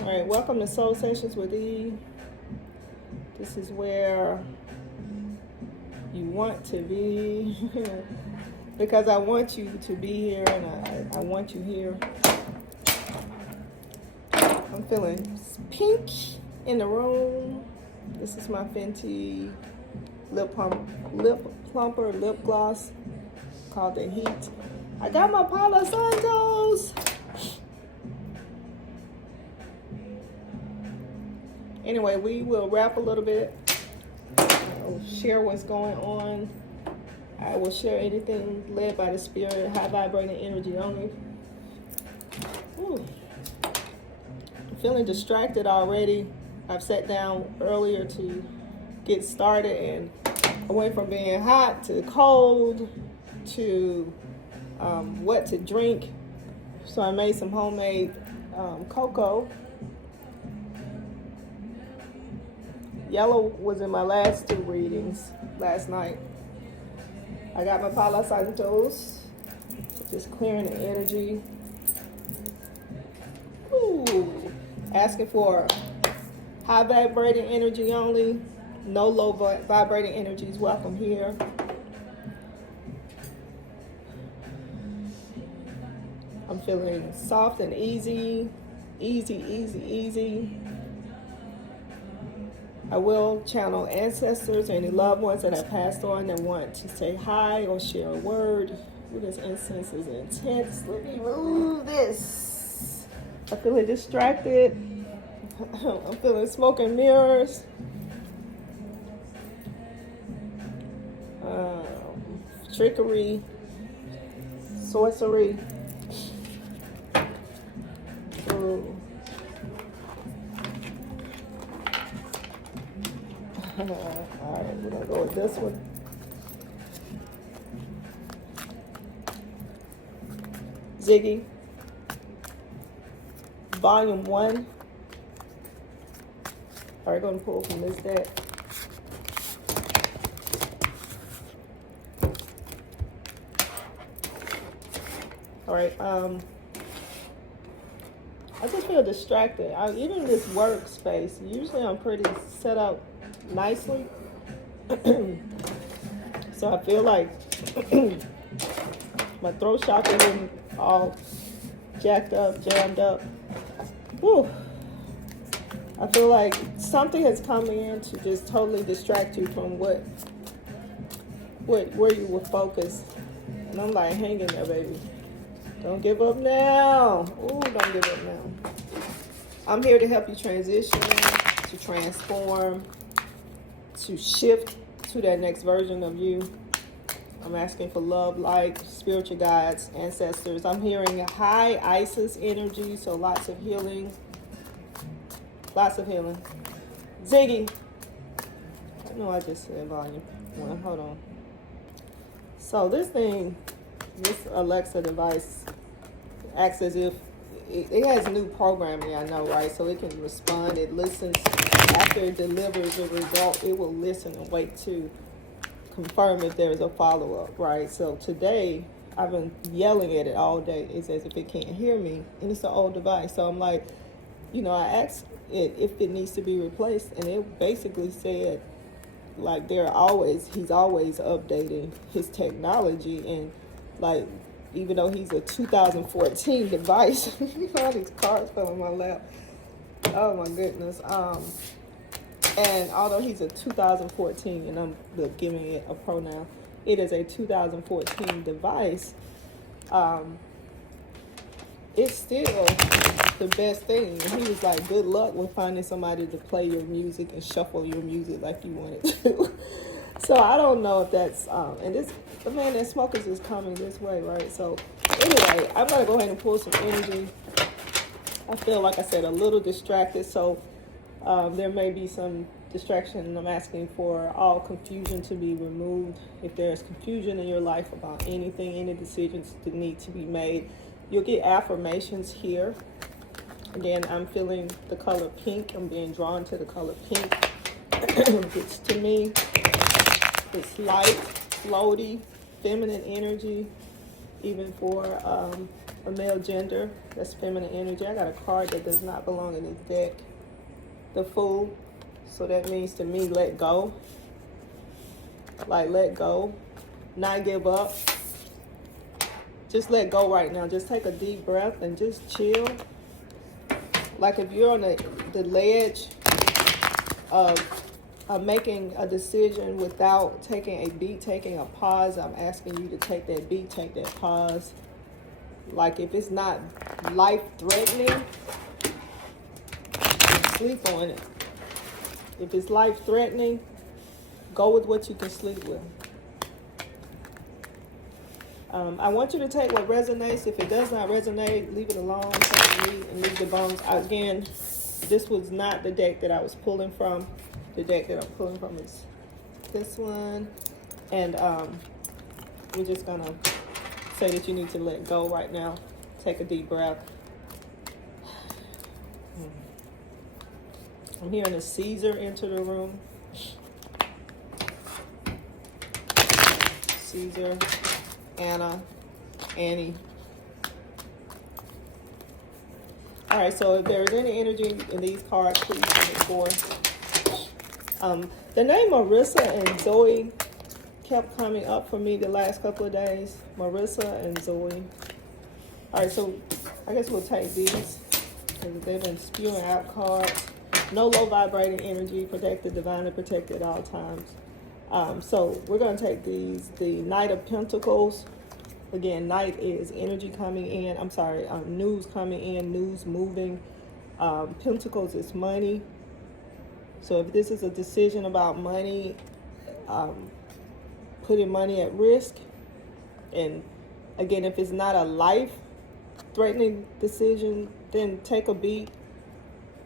All right, welcome to Soul Sessions with E. This is where you want to be because I want you to be here and I want you here. I'm feeling pink in the room. This is my Fenty lip plumper lip gloss called the Heat. I got my Palo Santos. Anyway, we will wrap a little bit. I'll share what's going on. I will share anything led by the Spirit, high vibrating energy only. Ooh. I'm feeling distracted already. I've sat down earlier to get started, and I went from being hot to cold to what to drink. So I made some homemade cocoa. Yellow was in my last two readings last night. I got my Palo Santos, just clearing the energy. Ooh, asking for high vibrating energy only. No low vibrating energies welcome here. I'm feeling soft and easy, easy. I will channel ancestors or any loved ones that have passed on that want to say hi or share a word. Ooh, this incense is intense. Let me remove this. I'm feeling distracted. I'm feeling smoke and mirrors. Trickery, sorcery. Ooh. Alright, we're gonna go with this one. Ziggy, Volume 1. Alright, gonna pull from this deck. Alright, I just feel distracted. Even in this workspace, usually I'm pretty set up nicely. So I feel like my throat chakra is all jacked up, jammed up. Whew. I feel like something has come in to just totally distract you from where you were focused. And I'm like, hang in there, baby. Don't give up now. Ooh, don't give up now. I'm here to help you transition, to transform, to shift to that next version of you. I'm asking for love, light, spiritual guides, ancestors. I'm hearing a high Isis energy, so lots of healing. Lots of healing. Ziggy. I know I just said volume 1. Hold on. So this Alexa device acts as if it has new programming, I know, right? So it can respond. It listens. After it delivers a result, it will listen and wait to confirm if there is a follow-up, right? So today, I've been yelling at it all day. It's as if it can't hear me, and it's an old device. So I'm like, I asked it if it needs to be replaced, and it basically said, like, he's always updating his technology, and like, even though he's a 2014 device, all these cards fell in my lap. Oh my goodness. And although he's a 2014, and I'm giving it a pronoun, it is a 2014 device. It's still the best thing. And he was like, good luck with finding somebody to play your music and shuffle your music like you wanted to. So I don't know if that's, the man that smokers is coming this way, right? So anyway, I'm going to go ahead and pull some energy. I feel, like I said, a little distracted. So there may be some distraction, and I'm asking for all confusion to be removed. If there's confusion in your life about anything, any decisions that need to be made, you'll get affirmations here. Again, I'm feeling the color pink. I'm being drawn to the color pink. It's, to me, it's light, floaty, feminine energy, even for a male gender. That's feminine energy. I got a card that does not belong in this deck. The Fool. So that means to me, let go. Like, let go. Not give up. Just let go right now. Just take a deep breath and just chill. Like if you're on the ledge of making a decision without taking a beat, taking a pause, I'm asking you to take that beat, take that pause. Like if it's not life-threatening, sleep on it. If it's life-threatening, go with what you can sleep with. I want you to take what resonates. If it does not resonate, leave it alone. Take the meat and leave the bones. Again, this was not the deck that I was pulling from. The deck that I'm pulling from is this one. And we're just going to say that you need to let go right now. Take a deep breath. I'm hearing a Caesar enter the room. Caesar. Anna, Annie. All right, so if there's any energy in these cards, please bring it forth. The name Marissa and Zoe kept coming up for me the last couple of days. Marissa and Zoe. All right, so I guess we'll take these because they've been spewing out cards. No low vibrating energy, protected, divinely protected at all times. So we're going to take these, the Knight of Pentacles. Again, Knight is energy coming in. I'm sorry, news coming in, news moving. Pentacles is money. So if this is a decision about money, putting money at risk. And again, if it's not a life-threatening decision, then take a beat.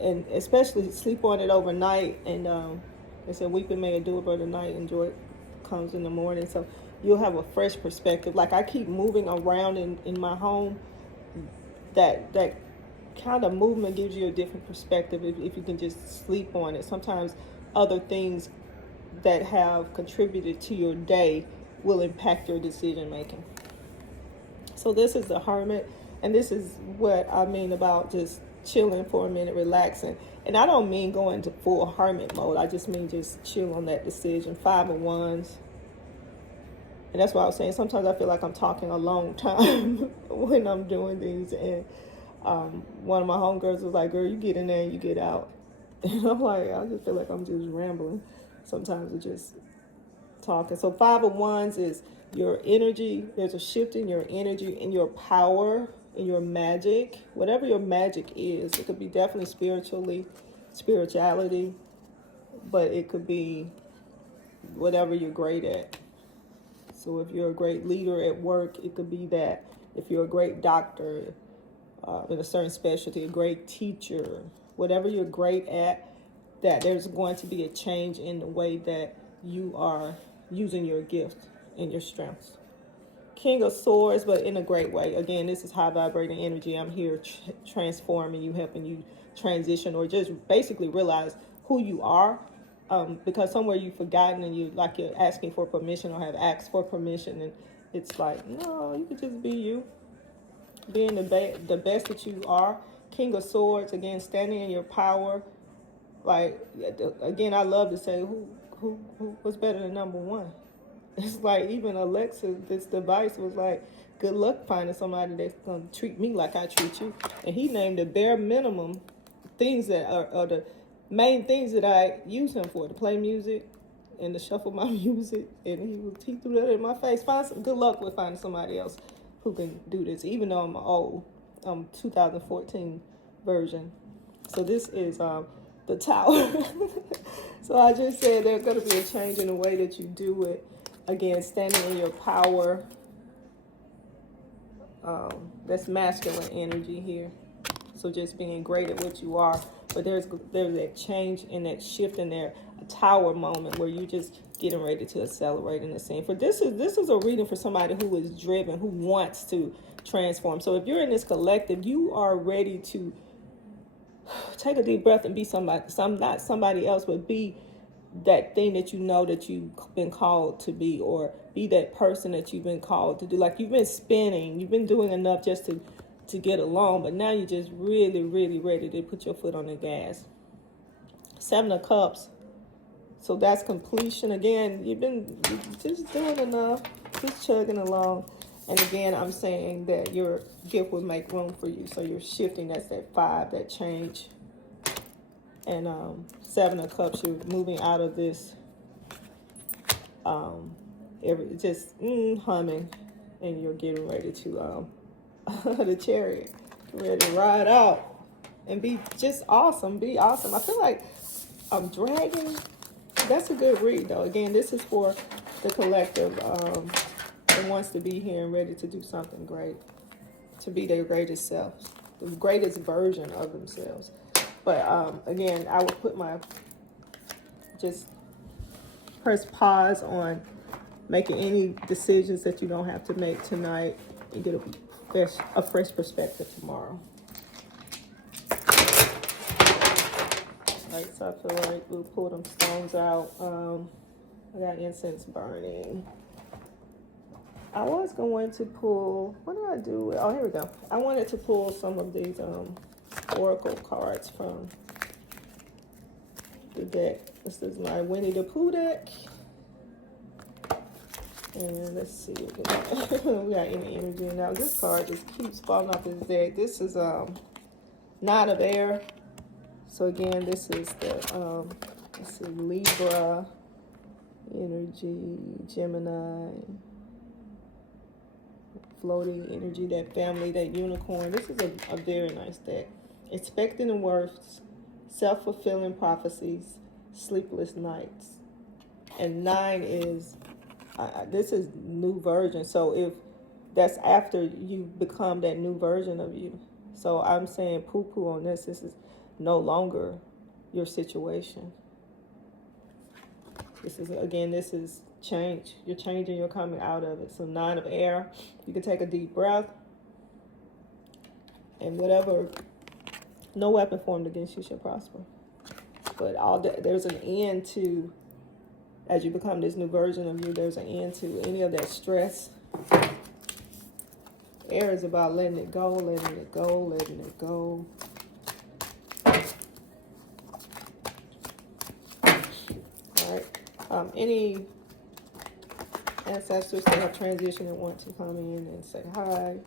And especially sleep on it overnight. And they said, weeping may endure but the night, and joy comes in the morning. So you'll have a fresh perspective. Like I keep moving around in my home. That kind of movement gives you a different perspective if you can just sleep on it. Sometimes other things that have contributed to your day will impact your decision making. So this is the Hermit. And this is what I mean about just chilling for a minute, relaxing. And I don't mean going to full hermit mode. I just mean just chill on that decision. 5 of Wands. And that's why I was saying sometimes I feel like I'm talking a long time when I'm doing these. And one of my homegirls was like, girl, you get in there and you get out. And I'm like, I just feel like I'm just rambling. Sometimes we're just talking. So 5 of Wands is your energy. There's a shift in your energy, in your power, in your magic, whatever your magic is. It could be definitely spirituality, but it could be whatever you're great at. So if you're a great leader at work, it could be that. If you're a great doctor in a certain specialty, a great teacher, whatever you're great at, that there's going to be a change in the way that you are using your gift and your strengths. King of Swords, but in a great way. Again, this is high vibrating energy. I'm here transforming you, helping you transition, or just basically realize who you are. Because somewhere you've forgotten and you're asking for permission or have asked for permission, and it's like, no, you can just be you, being the best that you are. King of Swords, again, standing in your power. Like, again, I love to say, who was better than number one? It's like even Alexa, this device was like, good luck finding somebody that's going to treat me like I treat you. And he named the bare minimum things that are the main things that I use him for, to play music and to shuffle my music. And he threw that in my face. Good luck with finding somebody else who can do this, even though I'm old. 2014 version. So this is the Tower. So I just said there's going to be a change in the way that you do it. Again, standing in your power. That's masculine energy here. So just being great at what you are. But there's that change and that shift in there, a tower moment where you just getting ready to accelerate in the scene. For this is a reading for somebody who is driven, who wants to transform. So if you're in this collective, you are ready to take a deep breath and be not somebody else, but be that thing that you know that you've been called to be, or be that person that you've been called to do. Like you've been spinning, you've been doing enough just to to get along, but now you're just really, really ready to put your foot on the gas. Seven of Cups. So that's completion. Again, you've been just doing enough, just chugging along. And again, I'm saying that your gift will make room for you. So you're shifting. That's that 5, that change. And Seven of Cups, you're moving out of this humming, and you're getting ready to the Chariot, ready to ride out and be just awesome. Be awesome. I feel like Dragon. That's a good read, though. Again, this is for the collective that wants to be here and ready to do something great, to be their greatest self, the greatest version of themselves. But again, I would put just press pause on making any decisions that you don't have to make tonight, and get a fresh perspective tomorrow. Right, so I feel like we'll pull them stones out. I got incense burning. I was going to pull, what did I do? Oh, here we go. I wanted to pull some of these oracle cards from the deck. This is my Winnie the Pooh deck. And let's see if we got any energy. Now this card just keeps falling off this deck. This is Nine of Air. So again, this is the let's see, Libra energy, Gemini, floating energy, that family, that unicorn. This is a very nice deck. Expecting and worths, self-fulfilling prophecies, sleepless nights. And 9 is this is new version. So if that's after you become that new version of you. So I'm saying poo-poo on this. This is no longer your situation. This is change. You're changing, you're coming out of it. So 9 of Air. You can take a deep breath. And whatever, no weapon formed against you shall prosper. But there's an end to, as you become this new version of you, there's an end to any of that stress. Air is about letting it go, letting it go, letting it go. All right. Any ancestors that have transitioned and want to come in and say hi.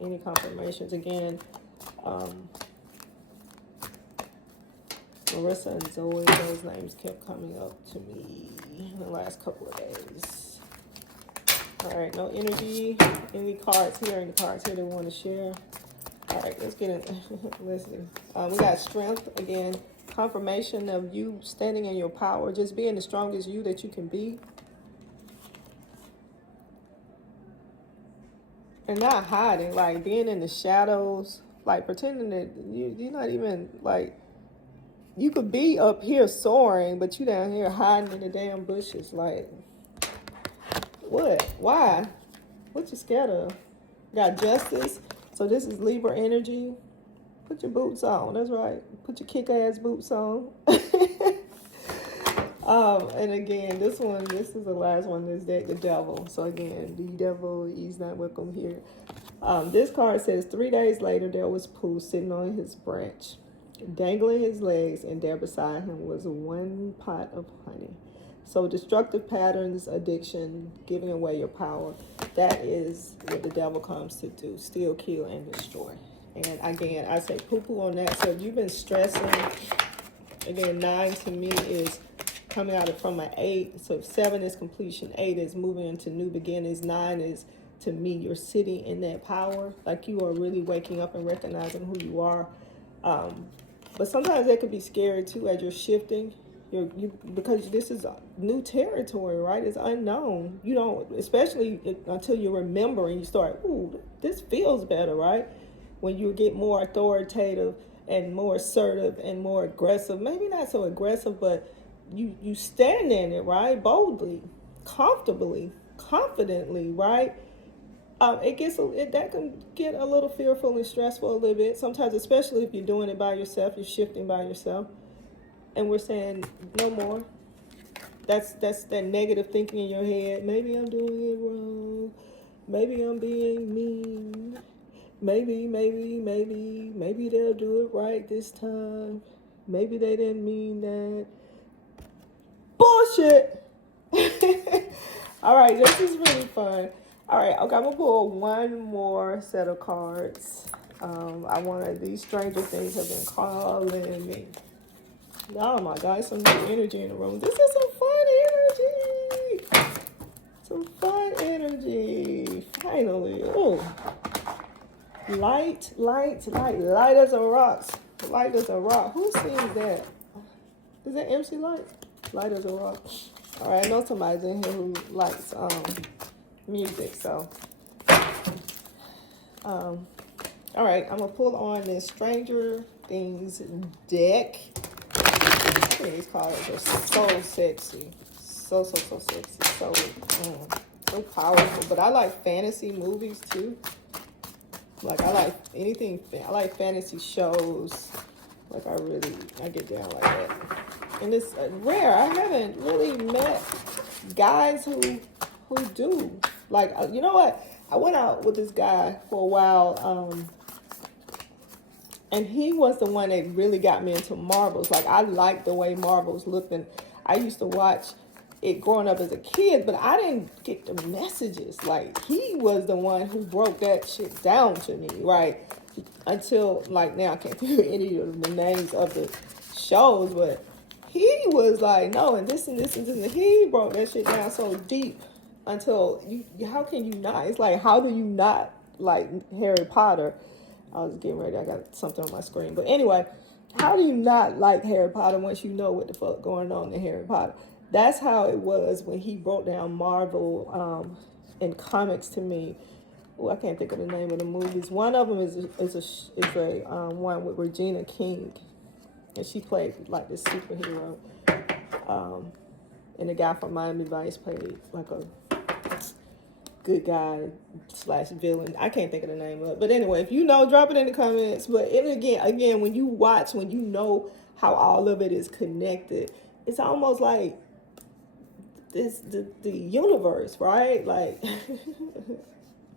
Any confirmations? Again, Marissa and Zoe, those names kept coming up to me in the last couple of days. All right, no energy. Any cards here? Any cards here that we want to share? All right, let's get in. Listen, we got strength again. Confirmation of you standing in your power, just being the strongest you that you can be. And not hiding, like being in the shadows, like pretending that you're not even, like, you could be up here soaring, but you down here hiding in the damn bushes. Like, what? Why? What you scared of? Got Justice. So this is Libra energy. Put your boots on. That's right. Put your kick-ass boots on. And again, this is the last one. This deck, the Devil. So again, the Devil, he's not welcome here. This card says, 3 days later, there was Pooh sitting on his branch, dangling his legs, and there beside him was 1 pot of honey. So destructive patterns, addiction, giving away your power. That is what the devil comes to do: steal, kill, and destroy. And again, I say poo-poo on that. So if you've been stressing, again, 9 to me is coming out from an 8. So 7 is completion, 8 is moving into new beginnings, 9 is, to me, you're sitting in that power, like you are really waking up and recognizing who you are. But sometimes that could be scary too, as you're shifting. Because this is new territory, right? It's unknown. You don't, especially until you remember and you start, ooh, this feels better, right? When you get more authoritative and more assertive and more aggressive, maybe not so aggressive, but you stand in it, right? Boldly, comfortably, confidently, right? That can get a little fearful and stressful a little bit sometimes, especially if you're doing it by yourself, you're shifting by yourself. And we're saying no more. That's that negative thinking in your head. Maybe I'm doing it wrong. Maybe I'm being mean. Maybe they'll do it right this time. Maybe they didn't mean that. Bullshit. All right, this is really fun. All right, okay, I'm gonna pull one more set of cards. I wanted these stranger things have been calling me. Oh my God, some new energy in the room. This is some fun energy. Some fun energy. Finally. Oh. Light as a rock. Light as a rock. Who sings that? Is that MC Light? Light as a rock. All right, I know somebody's in here who likes music, so all right, I'm gonna pull on this Stranger Things deck. These cards are so sexy, so sexy, so powerful. But I like fantasy movies too. Like I like anything. I like fantasy shows. Like I get down like that. And it's rare. I haven't really met guys who do. Like you know what? I went out with this guy for a while. And he was the one that really got me into Marvels. Like, I liked the way Marvels looked. And I used to watch it growing up as a kid, but I didn't get the messages. Like, he was the one who broke that shit down to me, right? Until, like, now I can't think of any of the names of the shows, but he was like, no, and this and this and this. And he broke that shit down so deep until, how can you not? It's like, how do you not like Harry Potter? I was getting ready. I got something on my screen. But anyway, how do you not like Harry Potter once you know what the fuck going on in Harry Potter? That's how it was when he broke down Marvel in comics to me. Oh, I can't think of the name of the movies. One of them is a one with Regina King, and she played like this superhero. And the guy from Miami Vice played like a good guy / villain. I can't think of the name of it. But anyway, if you know, drop it in the comments. But again, when you watch, when you know how all of it is connected, it's almost like the universe, right? Like,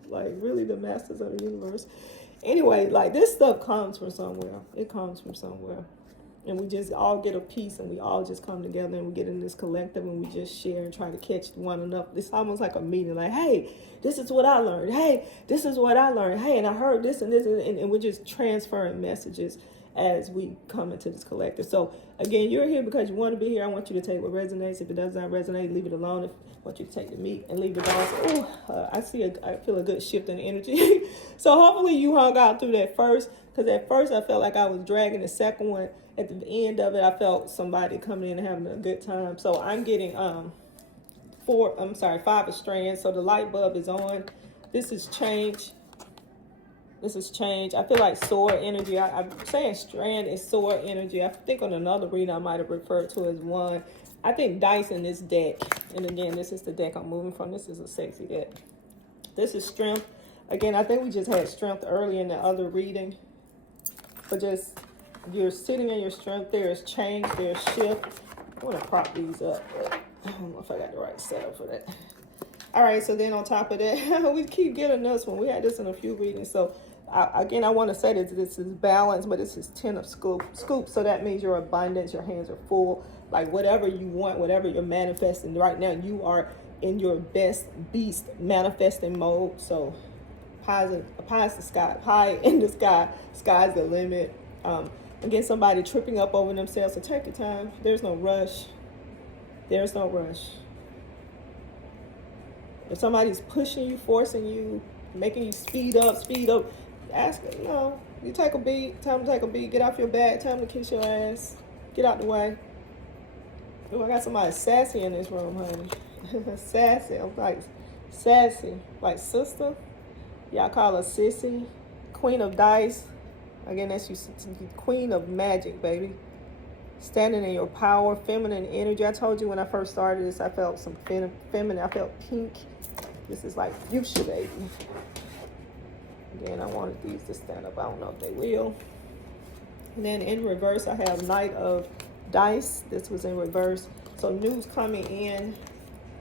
like really the masters of the universe. Anyway, like this stuff comes from somewhere. It comes from somewhere. And we just all get a piece and we all just come together and we get in this collective and we just share and try to catch one another. It's almost like a meeting, like, hey, this is what I learned. Hey, this is what I learned. Hey, and I heard this and this. And we're just transferring messages as we come into this collective. So, again, you're here because you want to be here. I want you to take what resonates. If it does not resonate, leave it alone. If I want you to take the meat and leave it alone. So, I feel a good shift in energy. So, hopefully you hung out through that first. Because at first I felt like I was dragging. The second one, at the end of it, I felt somebody coming in and having a good time. So I'm getting 5 of strands. So the light bulb is on. This is change. This is change. I feel like sword energy. I'm saying strand is sword energy. I think on another reading I might have referred to as one. I think dice in this deck. And again, this is the deck I'm moving from. This is a sexy deck. This is strength. Again, I think we just had strength early in the other reading. But just, you're sitting in your strength. There's change, there's shift. I want to prop these up, but I don't know if I got the right setup for that. All right, so then on top of that, we keep getting this one. We had this in a few readings. So, again, I want to say that this is balance, but this is 10 of scoops. So that means your abundance, your hands are full. Like whatever you want, whatever you're manifesting right now, you are in your best beast manifesting mode. So, pie in the sky, sky's the limit. Again, somebody tripping up over themselves, so take your time. There's no rush. There's no rush. If somebody's pushing you, forcing you, making you speed up, ask them, you take a beat, time to take a beat, get off your back, time to kiss your ass, get out the way. Oh, I got somebody sassy in this room, honey. Sassy, I'm like sassy, like sister. Y'all call her sissy, queen of dice. Again, that's you, queen of magic, baby. Standing in your power, feminine energy. I told you when I first started this, I felt some feminine. I felt pink. This is like fuchsia, baby. Again, I wanted these to stand up. I don't know if they will. And then in reverse, I have Knight of Dice. This was in reverse. So news coming in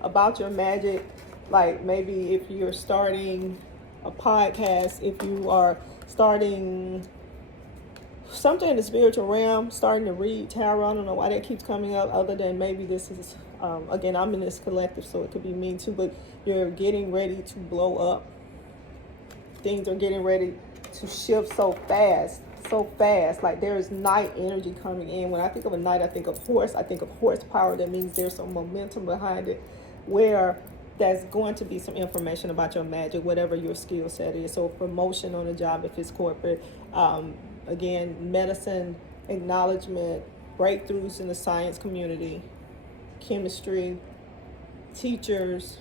about your magic. Like maybe if you're starting a podcast, if you are starting something in the spiritual realm, starting to read tarot. I don't know why that keeps coming up, other than maybe this is, again, I'm in this collective, so it could be me too, but you're getting ready to blow up. Things are getting ready to shift so fast. Like there is night energy coming in. When I think of a night, I think of horse. I think of horsepower. That means there's some momentum behind it, where that's going to be some information about your magic, whatever your skill set is. So promotion on a job if it's corporate. Again, medicine, acknowledgement, breakthroughs in the science community, chemistry, teachers.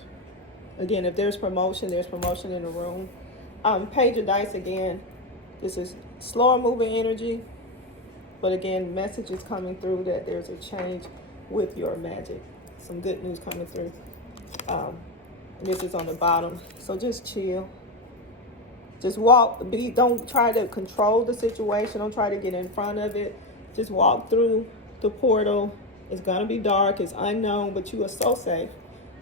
Again, if there's promotion in the room. Page of dice again. This is slower moving energy, but again, messages coming through that there's a change with your magic. Some good news coming through. This is on the bottom, so just chill. Just walk. Don't try to control the situation. Don't try to get in front of it. Just walk through the portal. It's gonna be dark. It's unknown, but you are so safe.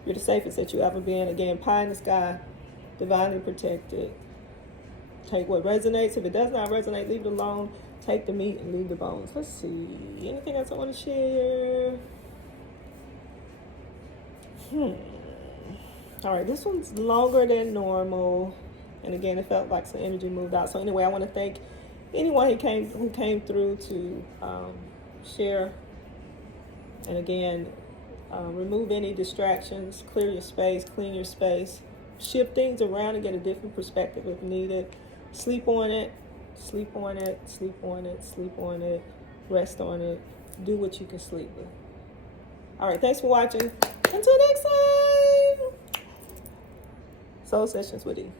You're the safest that you ever been. Again, pie in the sky, divinely protected. Take what resonates. If it does not resonate, leave it alone. Take the meat and leave the bones. Let's see. Anything else I want to share? All right, this one's longer than normal. And again, it felt like some energy moved out. So anyway, I want to thank anyone who came through to share. And again, remove any distractions, clear your space, clean your space, shift things around and get a different perspective if needed. Sleep on it, sleep on it, sleep on it, sleep on it, rest on it. Do what you can sleep with. All right, thanks for watching. Until next time. Soul Sessions with E.